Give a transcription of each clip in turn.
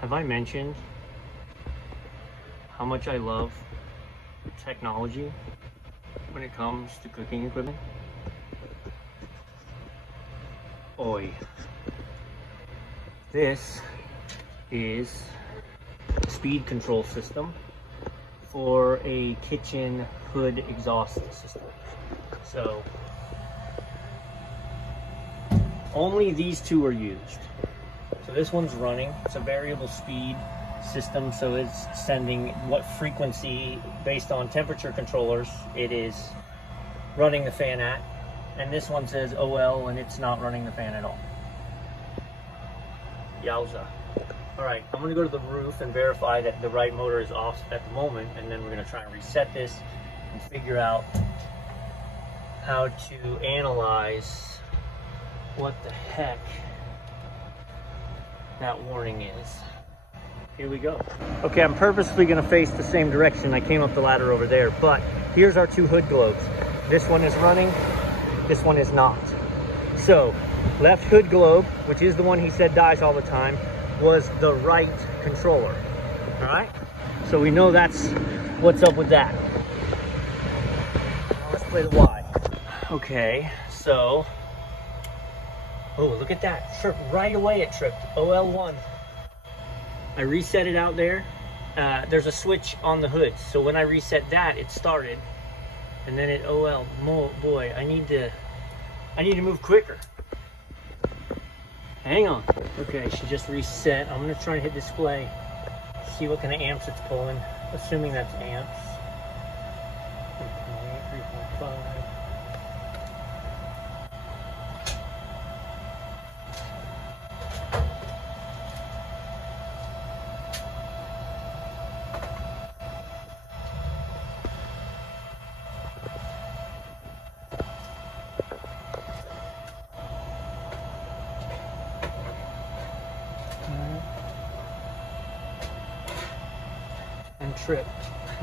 Have I mentioned how much I love technology when it comes to cooking equipment? Oi. This is a speed control system for a kitchen hood exhaust system. So only these two are used. So this one's running. It's a variable speed system, so it's sending what frequency based on temperature controllers it is running the fan at. And this one says OL and it's not running the fan at all. Yowza. All right, I'm gonna go to the roof and verify that the right motor is off at the moment, and then we're gonna try and reset this and figure out how to analyze what the heck that warning is. Here we go. Okay, I'm purposely gonna face the same direction. I came up the ladder over there, but here's our two hood globes. This one is running, this one is not. So, left hood globe, which is the one he said dies all the time, was the right controller, all right? So we know that's what's up with that. Now let's play the Y. Okay, so, oh, look at that, tripped right away, it tripped, OL1. I reset it out there. There's a switch on the hood, so when I reset that, it started, and then it OL. Boy, I need to move quicker. Hang on. Okay, she just reset. I'm gonna try and hit display, see what kind of amps it's pulling, assuming that's amps. 3.8, 3.5. Trip.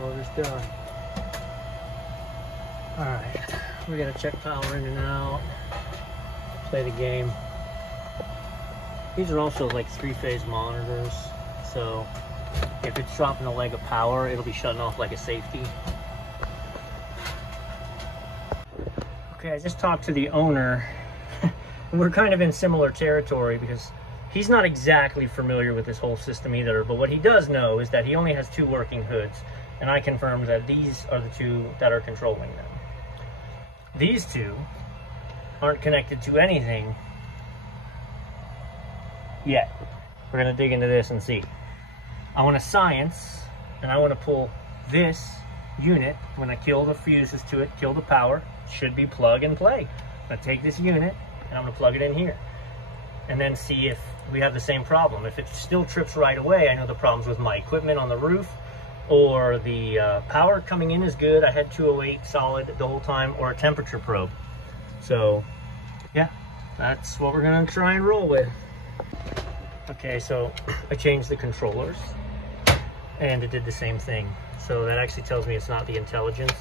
Motor's done. Alright, we're gonna check power in and out, play the game. These are also like 3-phase monitors, so if it's dropping a leg of power, it'll be shutting off like a safety. Okay, I just talked to the owner. We're kind of in similar territory because he's not exactly familiar with this whole system either, but what he does know is that he only has 2 working hoods, and I confirmed that these are the 2 that are controlling them. These 2 aren't connected to anything yet. We're gonna dig into this and see. I wanna science, and I wanna pull this unit. When I kill the fuses to it, kill the power, it should be plug and play. I'm gonna take this unit, and I'm gonna plug it in here, and then see if we have the same problem. If it still trips right away, I know the problem's with my equipment on the roof, or the power coming in is good. I had 208 solid the whole time, or a temperature probe. So yeah, that's what we're gonna try and roll with. Okay, so I changed the controllers and it did the same thing. So that actually tells me it's not the intelligence.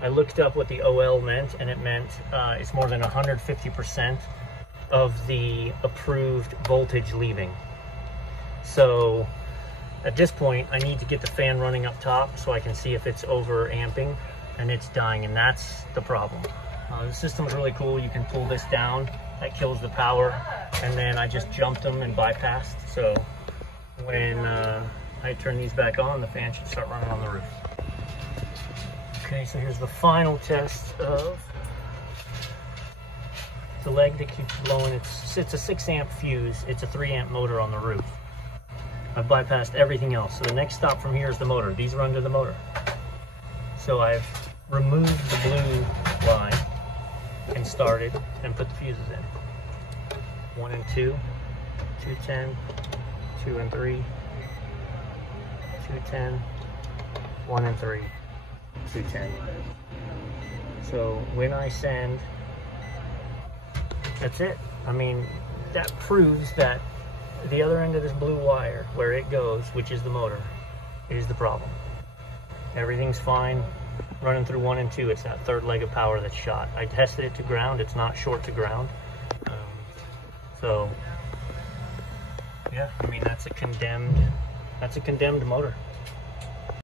I looked up what the OL meant, and it meant it's more than 150% of the approved voltage leaving. So at this point, I need to get the fan running up top so I can see if it's over amping and it's dying, and that's the problem. The system's really cool. You can pull this down, that kills the power, and then I just jumped them and bypassed. So when I turn these back on, the fan should start running on the roof. Okay, so here's the final test of the leg that keeps blowing. It's a 6-amp fuse. It's a 3-amp motor on the roof. I've bypassed everything else. So the next stop from here is the motor. These are under the motor. So I've removed the blue line and started and put the fuses in. 1 and 2, 210, 2 and 3, 210, 1 and 3, 210. So when I send, that's it. I mean, that proves that the other end of this blue wire, where it goes, which is the motor, is the problem. Everything's fine. Running through 1 and 2, it's that 3rd leg of power that's shot. I tested it to ground. It's not short to ground. So, yeah, I mean, that's a condemned That's a condemned motor.